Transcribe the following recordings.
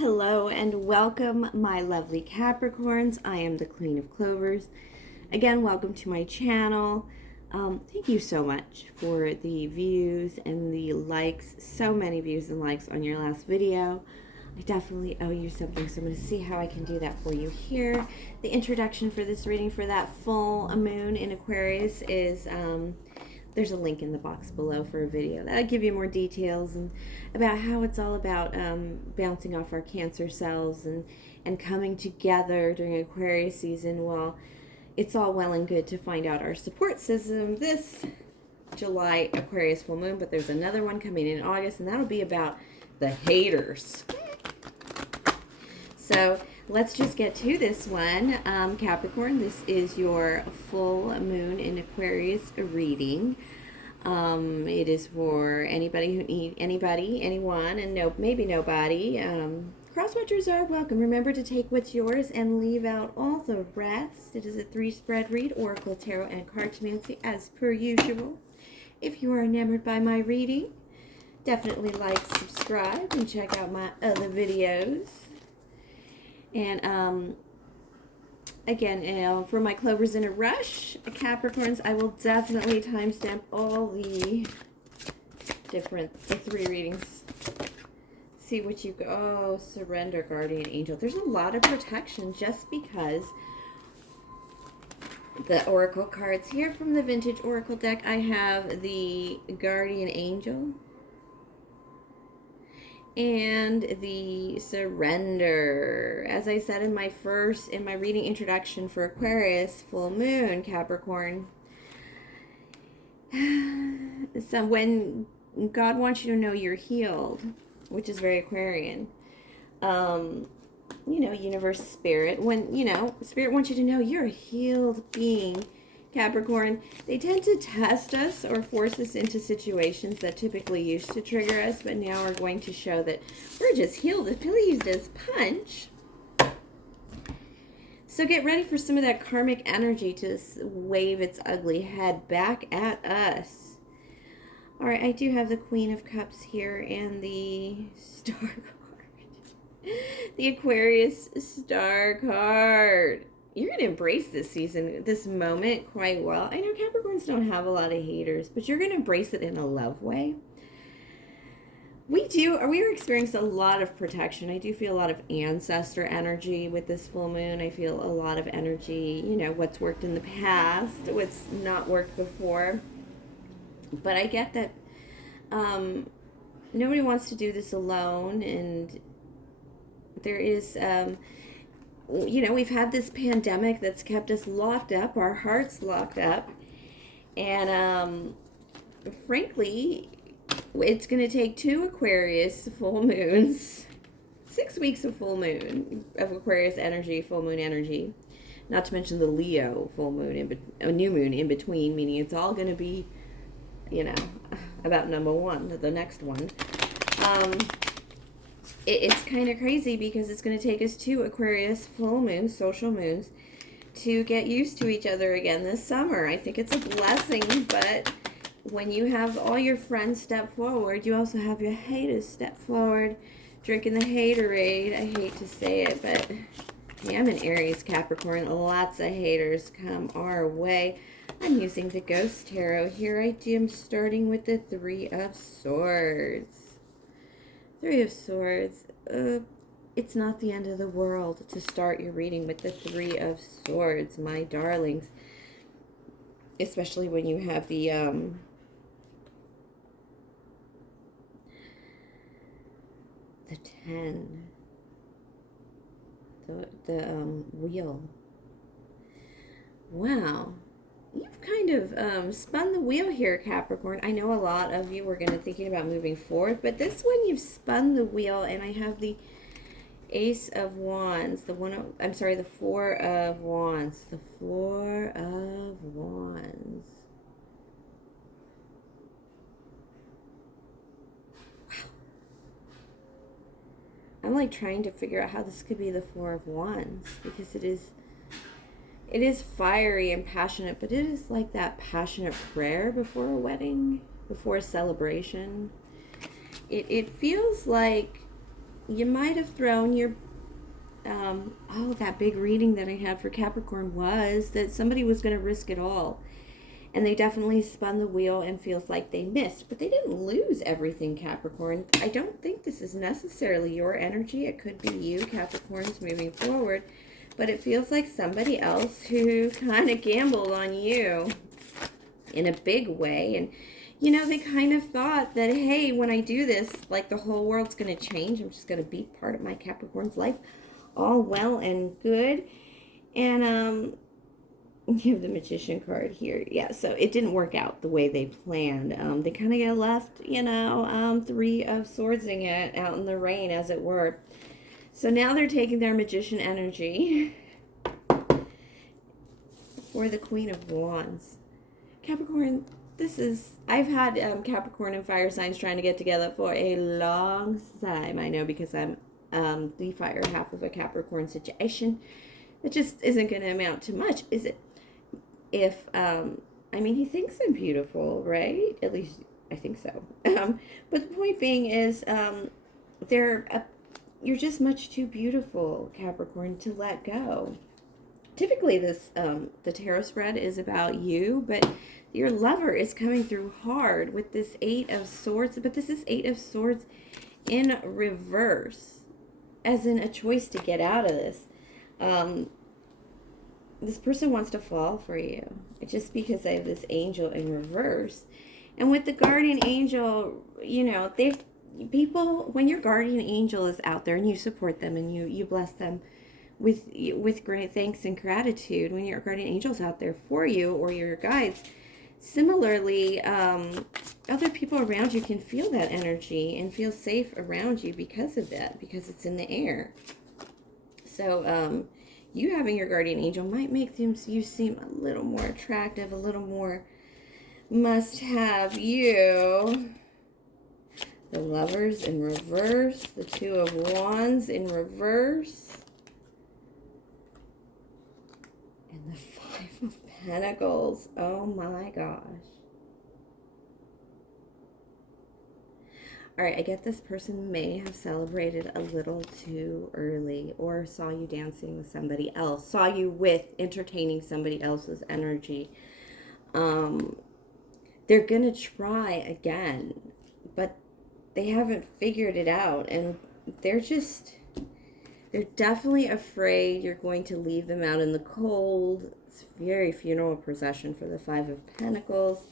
Hello and welcome, my lovely Capricorns. I am the Queen of Clovers. Again, welcome to my channel. Thank you so much for the views and the likes. So many views and likes on your last video. I definitely owe you something, so I'm going to see how I can do that for you here. The introduction for this reading for that full moon in Aquarius is... there's a link in the box below for a video that'll give you more details and about how it's all about bouncing off our Cancer cells and coming together during Aquarius season. Well, it's all well and good to find out our support system this July Aquarius full moon, but there's another one coming in August, and that'll be about the haters. So let's just get to this one. Capricorn, this is your full moon in Aquarius reading. It is for anybody who need anyone, and maybe nobody. Cross-watchers are welcome. Remember to take what's yours and leave out all the rest. It is a 3-spread read, Oracle, Tarot, and Cartomancy as per usual. If you are enamored by my reading, definitely like, subscribe, and check out my other videos. And again, for my Clovers in a rush, Capricorns, I will definitely timestamp all the three readings. See what you go. Oh, surrender, guardian angel. There's a lot of protection just because the oracle cards here from the vintage oracle deck. I have the guardian angel and the surrender. As I said in my reading introduction for Aquarius full moon, Capricorn, so when God wants you to know you're healed, which is very Aquarian, universe, spirit, when spirit wants you to know you're a healed being, Capricorn, they tend to test us or force us into situations that typically used to trigger us, but now are going to show that we're just healed, pleased as punch. So get ready for some of that karmic energy to wave its ugly head back at us. All right, I do have the Queen of Cups here and the Star card. The Aquarius Star card. You're going to embrace this season, this moment quite well. I know Capricorns don't have a lot of haters, but you're going to embrace it in a love way. We are experiencing a lot of protection. I do feel a lot of ancestor energy with this full moon. I feel a lot of energy, what's worked in the past, what's not worked before. But I get that nobody wants to do this alone, and there is... we've had this pandemic that's kept us locked up, our hearts locked up. And frankly, it's going to take 2 Aquarius full moons, 6 weeks of full moon, of Aquarius energy, full moon energy. Not to mention the Leo full moon, new moon in between, meaning it's all going to be, about number one, the next one. It's kind of crazy because it's going to take us 2 Aquarius full moons, social moons, to get used to each other again this summer. I think it's a blessing, but when you have all your friends step forward, you also have your haters step forward, drinking the haterade. I hate to say it, but yeah, I'm an Aries, Capricorn. Lots of haters come our way. I'm using the Ghost Tarot here. I am starting with the 3 of Swords. 3 of Swords. It's not the end of the world to start your reading with the 3 of Swords, my darlings. Especially when you have the the 10, the wheel. Wow. You've kind of spun the wheel here, Capricorn. I know a lot of you were going to thinking about moving forward, but this one you've spun the wheel, and I have the Ace of Wands, the 4 of Wands, the 4 of Wands. Wow. I'm like trying to figure out how this could be the 4 of Wands, because it is fiery and passionate, but it is like that passionate prayer before a wedding, before a celebration. It feels like you might have thrown your oh, that big reading that I had for Capricorn was that somebody was going to risk it all. And they definitely spun the wheel and feels like they missed. But they didn't lose everything, Capricorn. I don't think this is necessarily your energy. It could be you, Capricorns, moving forward. But it feels like somebody else who kind of gambled on you in a big way. And, you know, they kind of thought that, hey, when I do this, like the whole world's going to change. I'm just going to be part of my Capricorn's life. All well and good. And you have the Magician card here. Yeah, so it didn't work out the way they planned. They kind of get left, you know, Three of Swordsing it out in the rain, as it were. So now they're taking their Magician energy for the Queen of Wands. Capricorn, this is, I've had Capricorn and fire signs trying to get together for a long time. I know, because I'm the fire half of a Capricorn situation. It just isn't going to amount to much, is it? If, I mean, he thinks I'm beautiful, right? At least I think so. But the point being is, you're just much too beautiful, Capricorn, to let go. Typically, this, the tarot spread is about you, but your lover is coming through hard with this Eight of Swords. But this is Eight of Swords in reverse, as in a choice to get out of this. This person wants to fall for you. It's just because I have this angel in reverse. And with the guardian angel, you know, people, when your guardian angel is out there and you support them and you bless them with great thanks and gratitude, when your guardian angel's out there for you, or your guides, similarly, other people around you can feel that energy and feel safe around you because of that, because it's in the air. So, you having your guardian angel might make you seem a little more attractive, a little more must-have you. The Lovers in reverse, the Two of Wands in reverse, and the Five of Pentacles. Oh my gosh. All right, I get this person may have celebrated a little too early, or saw you dancing with somebody else, saw you with entertaining somebody else's energy. They're going to try again, but they haven't figured it out, and they're definitely afraid you're going to leave them out in the cold. It's very funeral procession for the Five of Pentacles.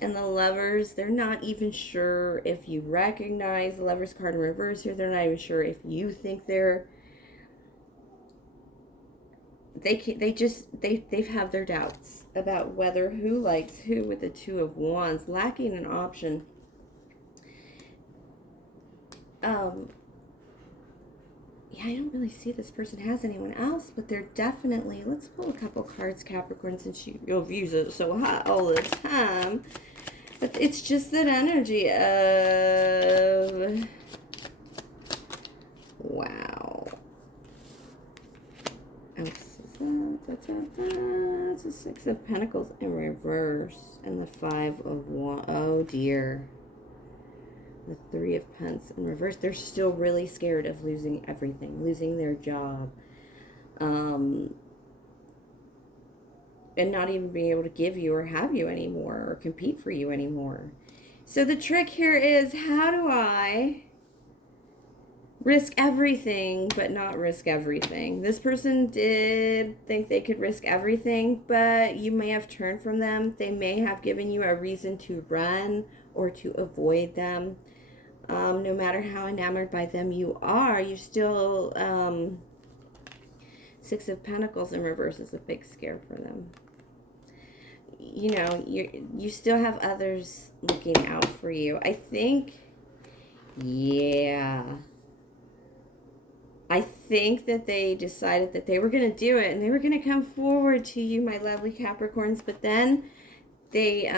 And the Lovers, they're not even sure if you recognize the Lovers card in reverse here. They're not even sure if you think they've have their doubts about whether who likes who with the Two of Wands, lacking an option. Yeah, I don't really see this person has anyone else, but they're definitely, let's pull a couple cards, Capricorn, since your views are so hot all the time. But it's just that energy of, wow. It's the Six of Pentacles in reverse, and the Five of Wands. Oh dear. The Three of Pentacles in reverse. They're still really scared of losing everything, losing their job, and not even being able to give you or have you anymore, or compete for you anymore. So the trick here is, how do I risk everything but not risk everything? This person did think they could risk everything, but you may have turned from them. They may have given you a reason to run or to avoid them. No matter how enamored by them you are, you still, Six of Pentacles in reverse is a big scare for them. You know, you still have others looking out for you. I think, yeah. I think that they decided that they were going to do it, and they were going to come forward to you, my lovely Capricorns, but then they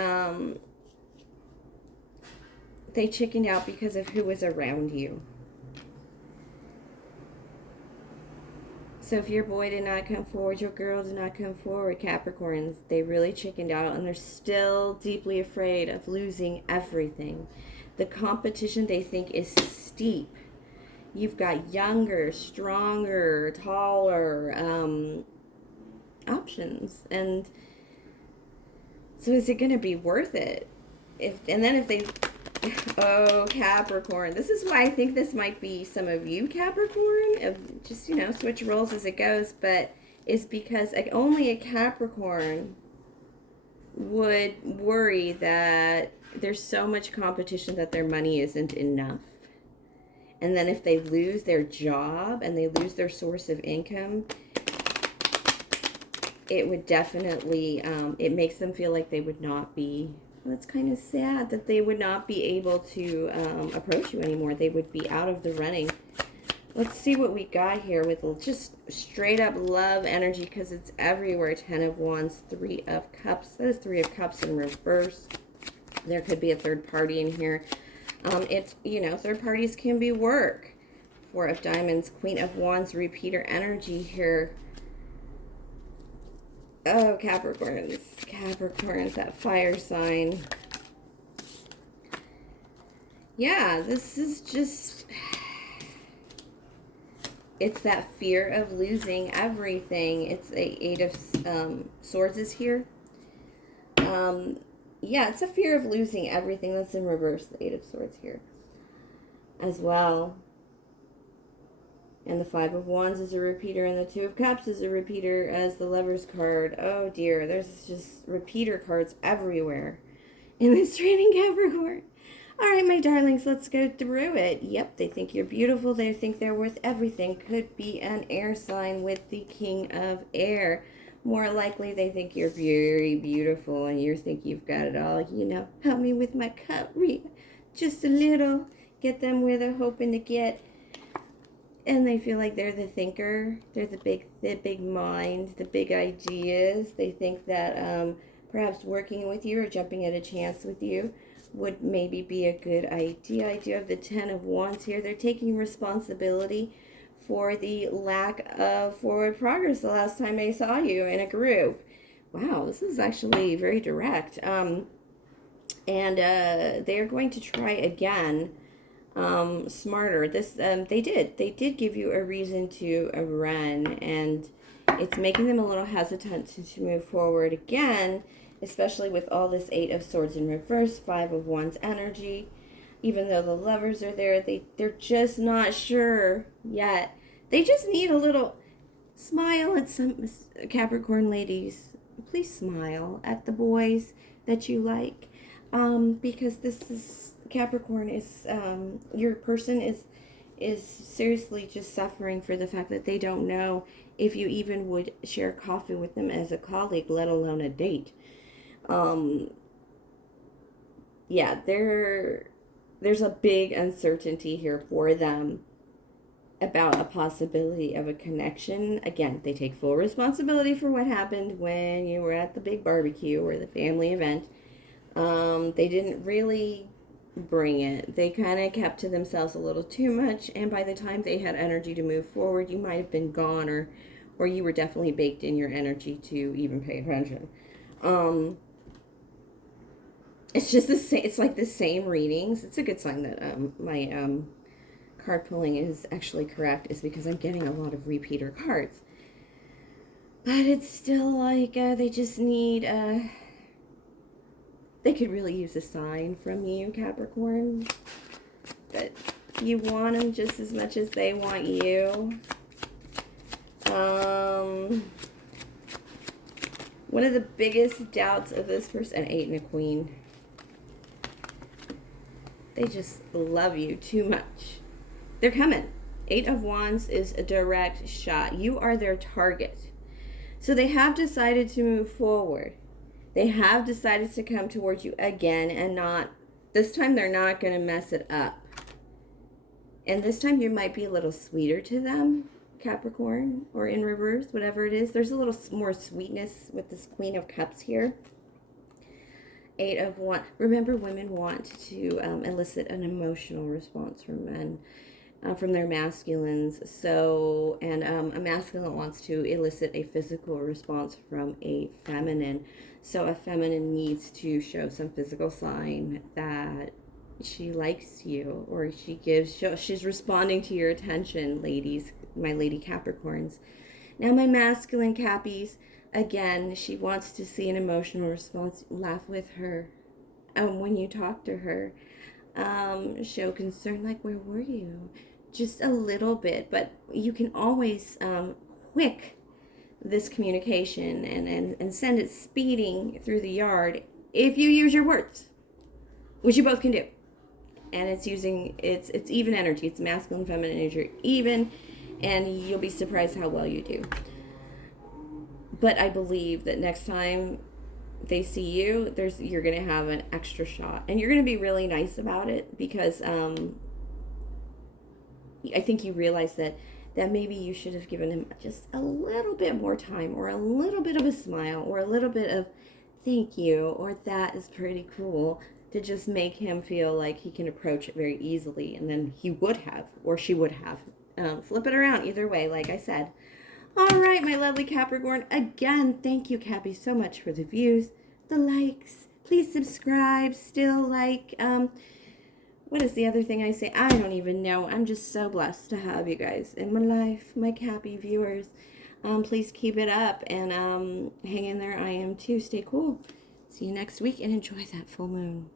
chickened out because of who was around you. So if your boy did not come forward, your girl did not come forward, Capricorns, they really chickened out, and they're still deeply afraid of losing everything. The competition they think is steep. you've got younger, stronger, taller options. And so is it going to be worth it? And then if they, oh, Capricorn. This is why I think this might be some of you, Capricorn, of just, switch roles as it goes, but it's because only a Capricorn would worry that there's so much competition that their money isn't enough. And then if they lose their job and they lose their source of income, it would definitely, it makes them feel like they would not be, that's kind of sad, that they would not be able to approach you anymore. They would be out of the running. Let's see what we got here with just straight up love energy, because it's everywhere. 10 of Wands, 3 of Cups. That is 3 of Cups in reverse. There could be a third party in here. It's, third parties can be work. 4 of Diamonds, Queen of Wands, repeater energy here. Oh, Capricorns, that fire sign. Yeah, this is just, it's that fear of losing everything. It's a 8 of Swords is here. Yeah, it's a fear of losing everything. That's in reverse, the 8 of Swords here as well. And the 5 of Wands is a repeater, and the 2 of Cups is a repeater as the Lover's card. Oh dear, there's just repeater cards everywhere in this reading, Capricorn. All right, my darlings, let's go through it. Yep, they think you're beautiful. They think they're worth everything. Could be an air sign with the King of Air. More likely, they think you're very beautiful, and you think you've got it all. Help me with my cup, Rita. Just a little. Get them where they're hoping to get. And they feel like they're the thinker. They're the big mind, the big ideas. They think that perhaps working with you or jumping at a chance with you would maybe be a good idea. I do have the 10 of Wands here. They're taking responsibility for the lack of forward progress the last time they saw you in a group. Wow, this is actually very direct. And they're going to try again. Smarter. They did give you a reason to run, and it's making them a little hesitant to move forward again, especially with all this 8 of Swords in reverse, 5 of Wands energy. Even though the Lovers are there, they're just not sure yet. They just need a little smile at some Capricorn ladies. Please smile at the boys that you like, because this is Capricorn is your person is seriously just suffering for the fact that they don't know if you even would share coffee with them as a colleague, let alone a date. Yeah, there's a big uncertainty here for them about a possibility of a connection. Again, they take full responsibility for what happened when you were at the big barbecue or the family event. They didn't really bring it. They kind of kept to themselves a little too much, and by the time they had energy to move forward, you might have been gone, or you were definitely baked in your energy to even pay attention. It's just the same. It's like the same readings. It's a good sign that my card pulling is actually correct, is because I'm getting a lot of repeater cards. But it's still like they just need they could really use a sign from you, Capricorn, that you want them just as much as they want you. One of the biggest doubts of this person, an 8 and a Queen. They just love you too much. They're coming. 8 of Wands is a direct shot. You are their target. So they have decided to move forward. They have decided to come towards you again, and not, this time they're not going to mess it up. And this time you might be a little sweeter to them, Capricorn, or in reverse, whatever it is. There's a little more sweetness with this Queen of Cups here. 8 of Wands. Remember, women want to elicit an emotional response from men, from their masculines. So, and a masculine wants to elicit a physical response from a feminine. So a feminine needs to show some physical sign that she likes you, or she's responding to your attention, ladies, my lady Capricorns. Now my masculine Cappies, again, she wants to see an emotional response. Laugh with her when you talk to her. Show concern, like, where were you? Just a little bit, but you can always quick this communication and send it speeding through the yard if you use your words, which you both can do. And it's even energy. It's masculine, feminine energy, even, and you'll be surprised how well you do. But I believe that next time they see you, you're gonna have an extra shot, and you're gonna be really nice about it, because I think you realize that maybe you should have given him just a little bit more time, or a little bit of a smile, or a little bit of thank you, or that is pretty cool, to just make him feel like he can approach it very easily. And then he would have, or she would have. Flip it around either way, like I said. All right, my lovely Capricorn. Again, thank you, Cappy, so much for the views, the likes. Please subscribe, still like. What is the other thing I say? I don't even know. I'm just so blessed to have you guys in my life, my Cappy viewers. Please keep it up, and hang in there. I am too. Stay cool. See you next week, and enjoy that full moon.